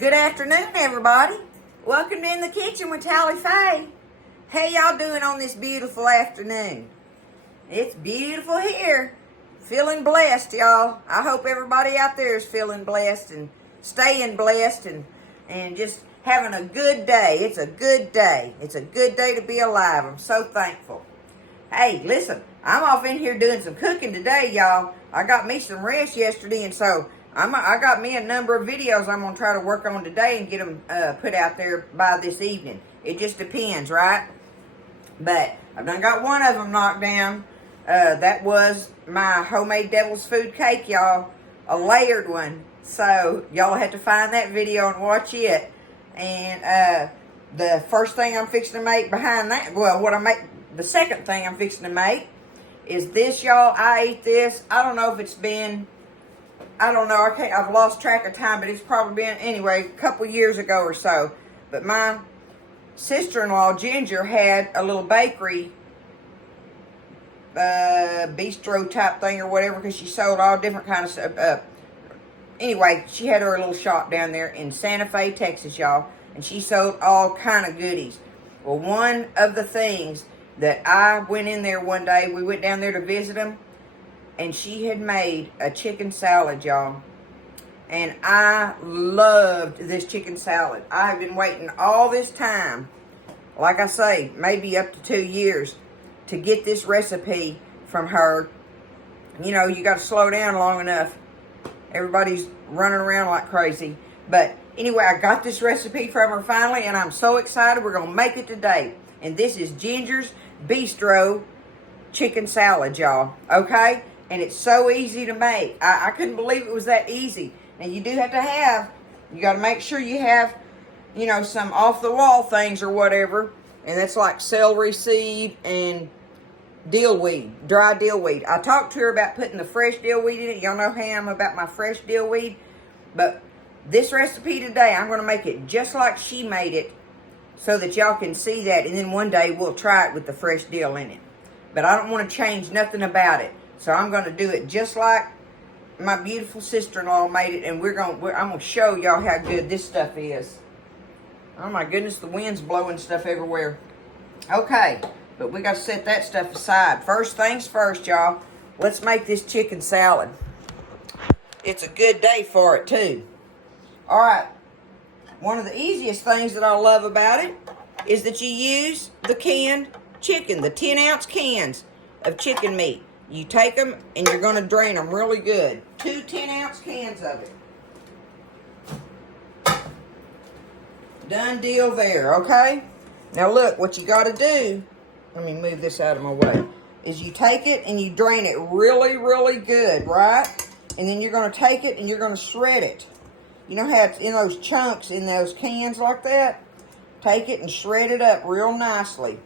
Good afternoon, everybody. Welcome to In the Kitchen with Tally Faye. How y'all doing on this beautiful afternoon? It's beautiful here. Feeling blessed, y'all. I hope everybody out there is feeling blessed and staying blessed and just having a good day. It's a good day. It's a good day to be alive. I'm so thankful. Hey, listen, I'm off in here doing some cooking today, y'all. I got me some rest yesterday, and so I got me a number of videos I'm going to try to work on today and get them put out there by this evening. It just depends, right? But I've done got one of them knocked down. That was my homemade devil's food cake, y'all. A layered one. So y'all have to find that video and watch it. And the first thing I'm fixing to make behind that, the second thing I'm fixing to make is this, y'all. I ate this. I don't know if it's been, I've lost track of time, but it's probably been, anyway, a couple years ago or so. But my sister-in-law, Ginger, had a little bakery, bistro type thing or whatever, because she sold all different kinds of stuff. Anyway, she had her little shop down there in Santa Fe, Texas, y'all, and she sold all kind of goodies. Well, one of the things that I went in there one day, we went down there to visit them, and she had made a chicken salad, y'all. And I loved this chicken salad. I have been waiting all this time, like I say, maybe up to 2 years, to get this recipe from her. You know, you got to slow down long enough. Everybody's running around like crazy. But anyway, I got this recipe from her finally, and I'm so excited. We're going to make it today. And this is Ginger's Bistro chicken salad, y'all. Okay? And it's so easy to make. I couldn't believe it was that easy. Now, you do have to have, you got to make sure you have, you know, some off-the-wall things or whatever. And that's like celery seed and dill weed, dry dill weed. I talked to her about putting the fresh dill weed in it. Y'all know how I am about my fresh dill weed. But this recipe today, I'm going to make it just like she made it so that y'all can see that. And then one day we'll try it with the fresh dill in it. But I don't want to change nothing about it. So I'm going to do it just like my beautiful sister-in-law made it. And I'm going to show y'all how good this stuff is. Oh my goodness, the wind's blowing stuff everywhere. Okay, but we got to set that stuff aside. First things first, y'all. Let's make this chicken salad. It's a good day for it, too. All right. One of the easiest things that I love about it is that you use the canned chicken, the 10-ounce cans of chicken meat. You take them and you're going to drain them really good. 2 10-ounce cans of it. Done deal there, okay? Now look, what you got to do, let me move this out of my way, is you take it and you drain it really, really good, right? And then you're going to take it and you're going to shred it. You know how it's in those chunks in those cans like that? Take it and shred it up real nicely.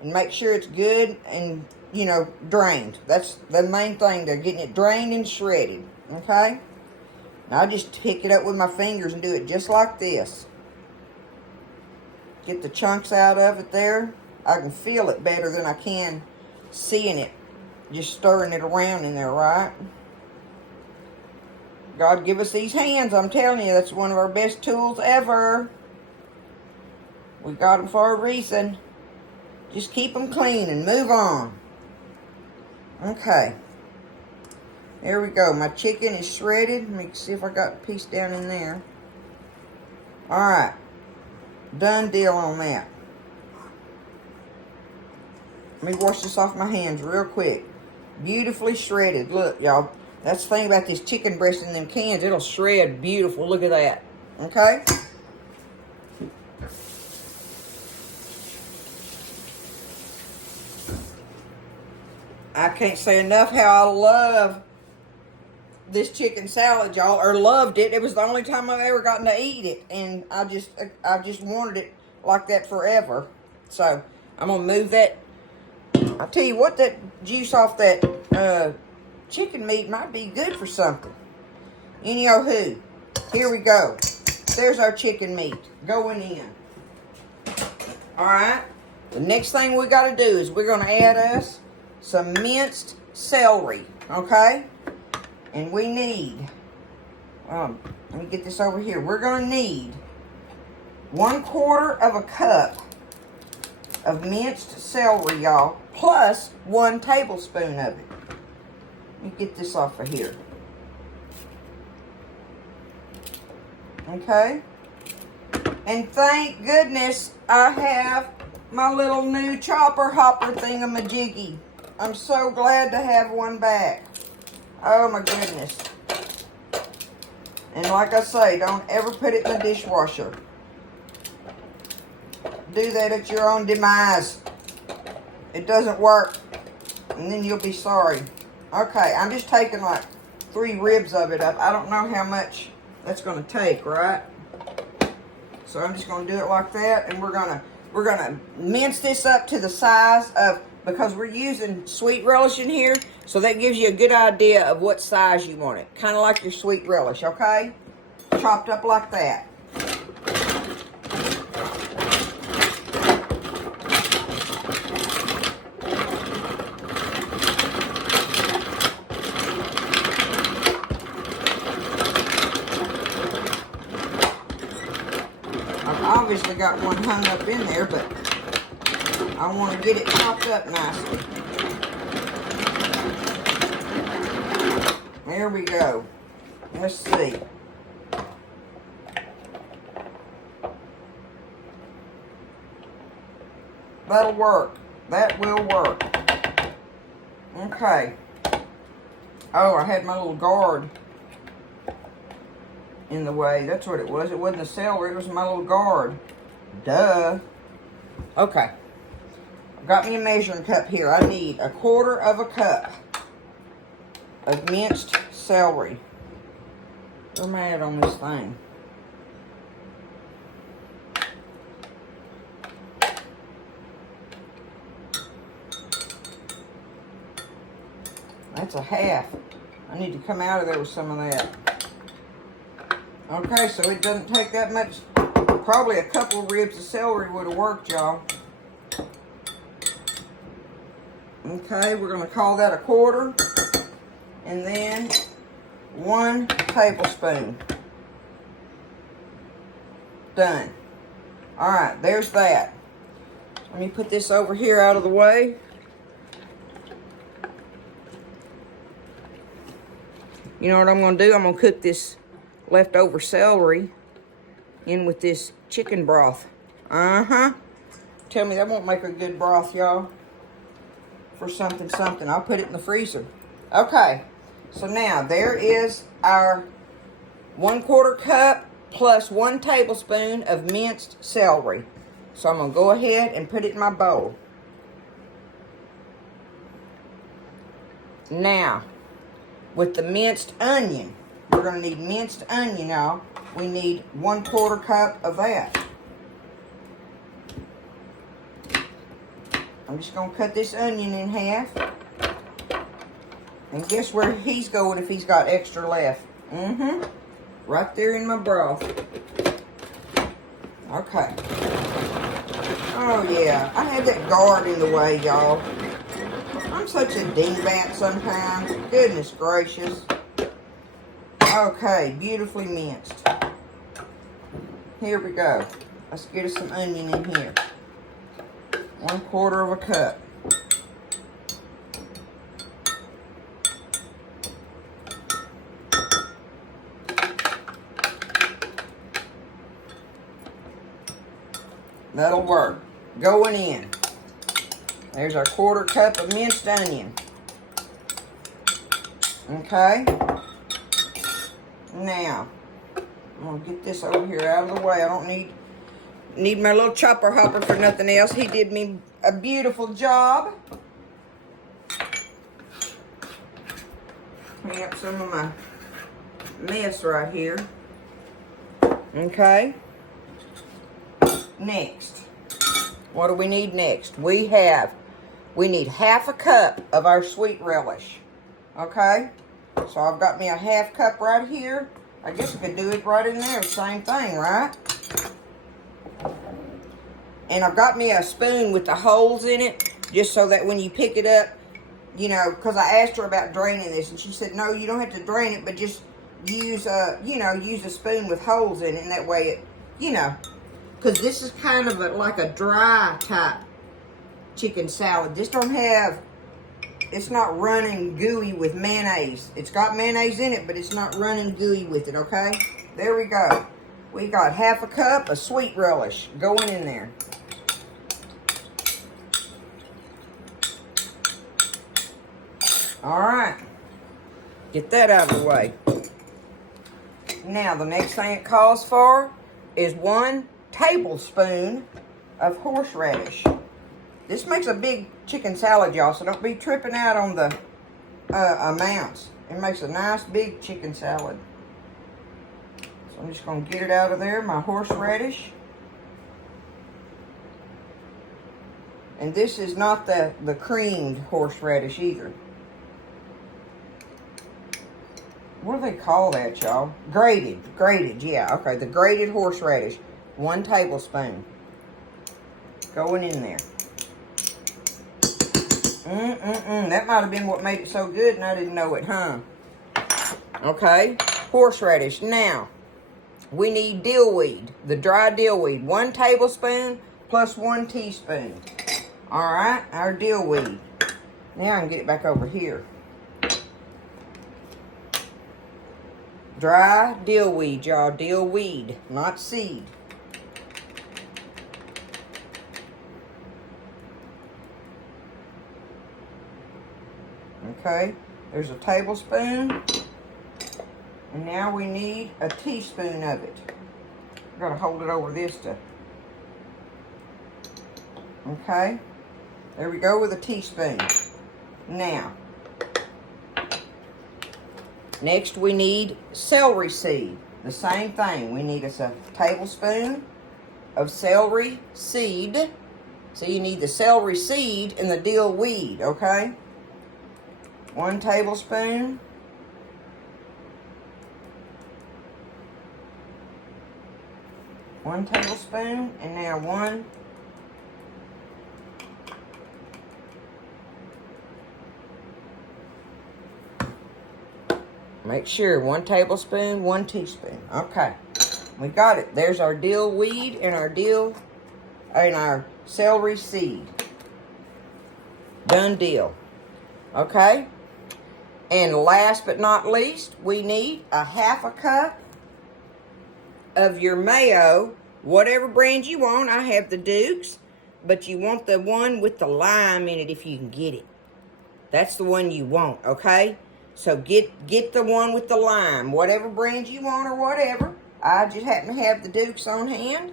And make sure it's good and, you know, drained. That's the main thing there, getting it drained and shredded, okay? Now I just pick it up with my fingers and do it just like this. Get the chunks out of it there. I can feel it better than I can seeing it. Just stirring it around in there, right? God give us these hands. I'm telling you, that's one of our best tools ever. We got them for a reason. Just keep them clean and move on. Okay. There we go. My chicken is shredded. Let me see if I got a piece down in there. Alright. Done deal on that. Let me wash this off my hands real quick. Beautifully shredded. Look, y'all. That's the thing about this chicken breast in them cans. It'll shred beautiful. Look at that. Okay? I can't say enough how I love this chicken salad, y'all, or loved it. It was the only time I've ever gotten to eat it, and I just wanted it like that forever. So I'm gonna move that. I tell you what, that juice off that chicken meat might be good for something. Anywho, here we go. There's our chicken meat going in. All right. The next thing we got to do is we're gonna add us some minced celery, okay? And we need Let me get this over here. We're going to need 1/4 cup of minced celery, y'all, plus 1 tablespoon of it. Let me get this off of here. Okay? And thank goodness I have my little new chopper hopper thingamajiggy. I'm so glad to have one back. Oh my goodness. And like I say, don't ever put it in the dishwasher. Do that at your own demise. It doesn't work. And then you'll be sorry. Okay, I'm just taking like 3 ribs of it up. I don't know how much that's going to take, right? So I'm just going to do it like that. And we're going to mince this up to the size of, because we're using sweet relish in here. So that gives you a good idea of what size you want it. Kind of like your sweet relish, okay? Chopped up like that. Obviously got one hung up in there, but I want to get it chopped up nicely. There we go. Let's see. That'll work. That will work. Okay. Oh, I had my little guard in the way. That's what it was. It wasn't the celery. It was my little guard. Duh. Okay. I've got me a measuring cup here. I need 1/4 cup of minced celery. Where am I at on this thing? That's a half. I need to come out of there with some of that. Okay, so it doesn't take that much. Probably a couple of ribs of celery would have worked, y'all. Okay, we're going to call that 1/4. And then 1 tablespoon. Done. Alright, there's that. Let me put this over here out of the way. You know what I'm going to do? I'm going to cook this leftover celery in with this chicken broth. Tell me that won't make a good broth, y'all. For something. I'll put it in the freezer. Okay. So now there is our 1/4 cup plus 1 tablespoon of minced celery. So I'm going to go ahead and put it in my bowl. Now, with the minced onion, we're going to need minced onion, y'all. We need 1/4 cup of that. I'm just going to cut this onion in half. And guess where he's going if he's got extra left? Right there in my broth. Okay. Oh, yeah. I had that guard in the way, y'all. I'm such a dingbat sometimes. Goodness gracious. Okay, beautifully minced. Here we go. Let's get us some onion in here. 1/4 cup. That'll work. Going in. There's our 1/4 cup of minced onion. Okay. Now, I'm going to get this over here out of the way. I don't need my little chopper hopper for nothing else. He did me a beautiful job. Clean up some of my mess right here. Okay. Next. What do we need next? We need 1/2 cup of our sweet relish. Okay? So I've got me a 1/2 cup right here. I guess I could do it right in there. Same thing, right? And I've got me a spoon with the holes in it, just so that when you pick it up, you know, because I asked her about draining this, and she said, no, you don't have to drain it, but just use use a spoon with holes in it, and that way it, because this is kind of like a dry type chicken salad. This don't have, it's not running gooey with mayonnaise. It's got mayonnaise in it, but it's not running gooey with it, okay? There we go. We got half a cup of sweet relish going in there. All right. Get that out of the way. Now, the next thing it calls for is 1 tablespoon of horseradish. This makes a big chicken salad, y'all, so don't be tripping out on the amounts. It makes a nice big chicken salad. So I'm just going to get it out of there, my horseradish. And this is not the creamed horseradish either. What do they call that, y'all? Grated, yeah, okay. The grated horseradish, 1 tablespoon. Going in there. That might have been what made it so good and I didn't know it, huh? Okay, horseradish. Now, we need dill weed, the dry dill weed. 1 tablespoon plus 1 teaspoon. All right, our dill weed. Now I can get it back over here. Dry dill weed, y'all. Dill weed, not seed. Okay, there's a tablespoon. And now we need a teaspoon of it. I've got to hold it over this to... Okay, there we go with a teaspoon. Now, next we need celery seed. The same thing. We need us a tablespoon of celery seed. So you need the celery seed and the dill weed, okay? 1 tablespoon. One tablespoon, and now 1. Make sure 1 tablespoon, 1 teaspoon. Okay, we got it. There's our dill weed and our celery seed. Done deal. Okay, and last but not least, we need a half a cup of your mayo, whatever brand you want. I have the Duke's, but you want the one with the lime in it if you can get it. That's the one you want, okay? So get the one with the lime, whatever brand you want or whatever. I just happen to have the Duke's on hand,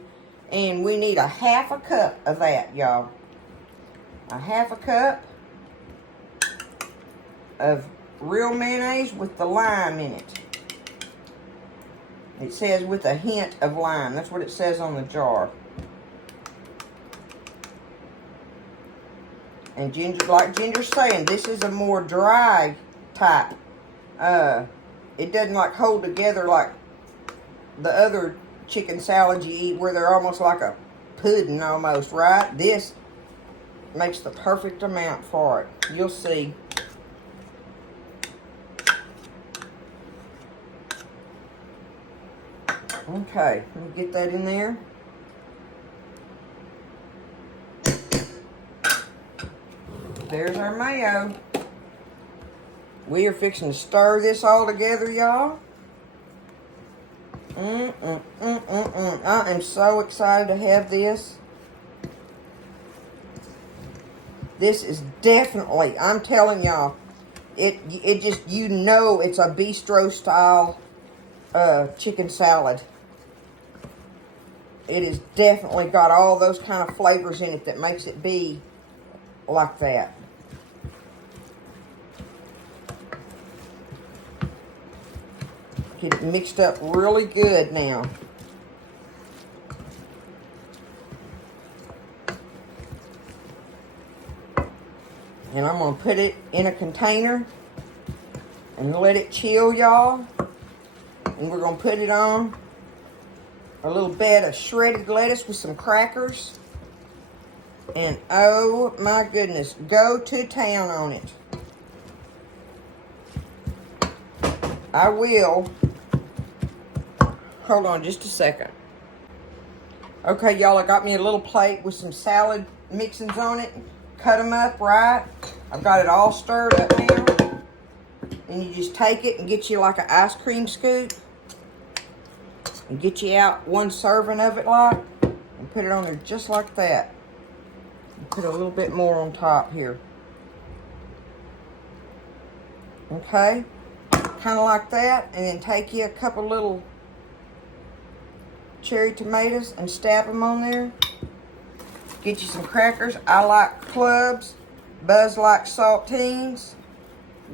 and we need a half a cup of that, y'all. A half a cup of real mayonnaise with the lime in it. It says with a hint of lime. That's what it says on the jar. And Ginger, like Ginger's saying, this is a more dry type. It doesn't like hold together like the other chicken salads you eat where they're almost like a pudding almost, right? This makes the perfect amount for it. You'll see. Okay, let me get that in there. There's our mayo. We are fixing to stir this all together, y'all. I am so excited to have this. This is definitely, I'm telling y'all, it just, it's a bistro style chicken salad. It has definitely got all those kind of flavors in it that makes it be like that. Get it mixed up really good now. And I'm going to put it in a container and let it chill, y'all. And we're going to put it on a little bed of shredded lettuce with some crackers. And oh my goodness, go to town on it. I will Hold on just a second. Okay, y'all, I got me a little plate with some salad mixings on it. Cut them up, right? I've got it all stirred up now. And you just take it and get you like an ice cream scoop. And get you out one serving of it like. And put it on there just like that. And put a little bit more on top here. Okay? Kind of like that. And then take you a couple little cherry tomatoes and stab them on there. Get you some crackers. I like clubs. Buzz likes saltines.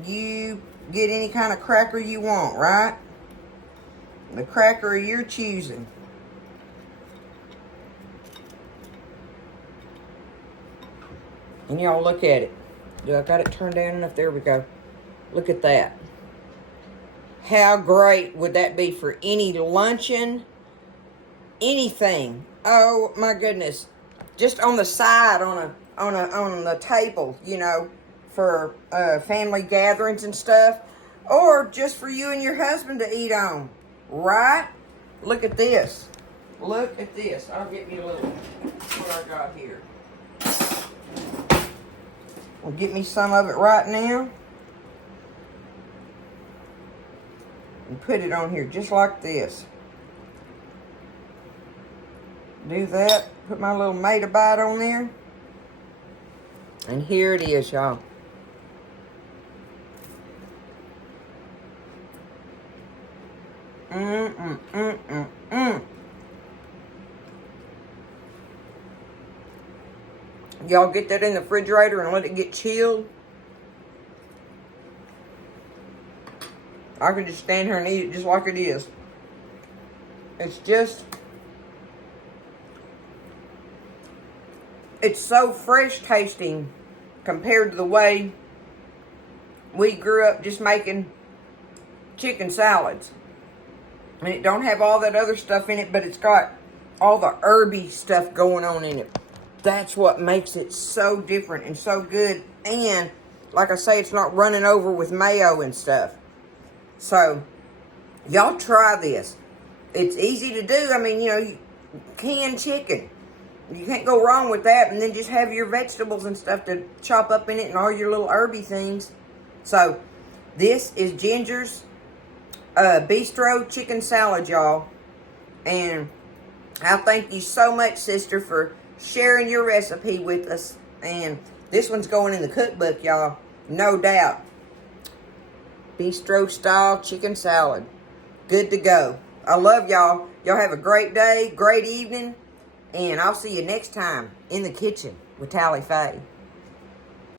You get any kind of cracker you want, right? The cracker of your choosing. And y'all look at it. Do I got it turned down enough? There we go. Look at that. How great would that be for any luncheon? Anything. Oh my goodness. Just on the side, on the table, you know, for family gatherings and stuff. Or just for you and your husband to eat on. Right? Look at this. Look at this. I'll get me a little, what I got here. I'll get me some of it right now. And put it on here just like this. Do that. Put my little Meta Bite on there. And here it is, y'all. Y'all get that in the refrigerator and let it get chilled. I could just stand here and eat it just like it is. It's just, it's so fresh tasting compared to the way we grew up just making chicken salads. And it don't have all that other stuff in it, but it's got all the herby stuff going on in it. That's what makes it so different and so good. And, like I say, it's not running over with mayo and stuff. So, y'all try this. It's easy to do. I mean, you know, canned chicken. You can't go wrong with that. And then just have your vegetables and stuff to chop up in it and all your little herby things. So, this is Ginger's Bistro chicken salad, y'all. And I thank you so much, sister, for sharing your recipe with us. And this one's going in the cookbook, y'all. No doubt. Bistro style chicken salad. Good to go. I love y'all. Y'all have a great day, great evening. And I'll see you next time in the kitchen with Tally Faye.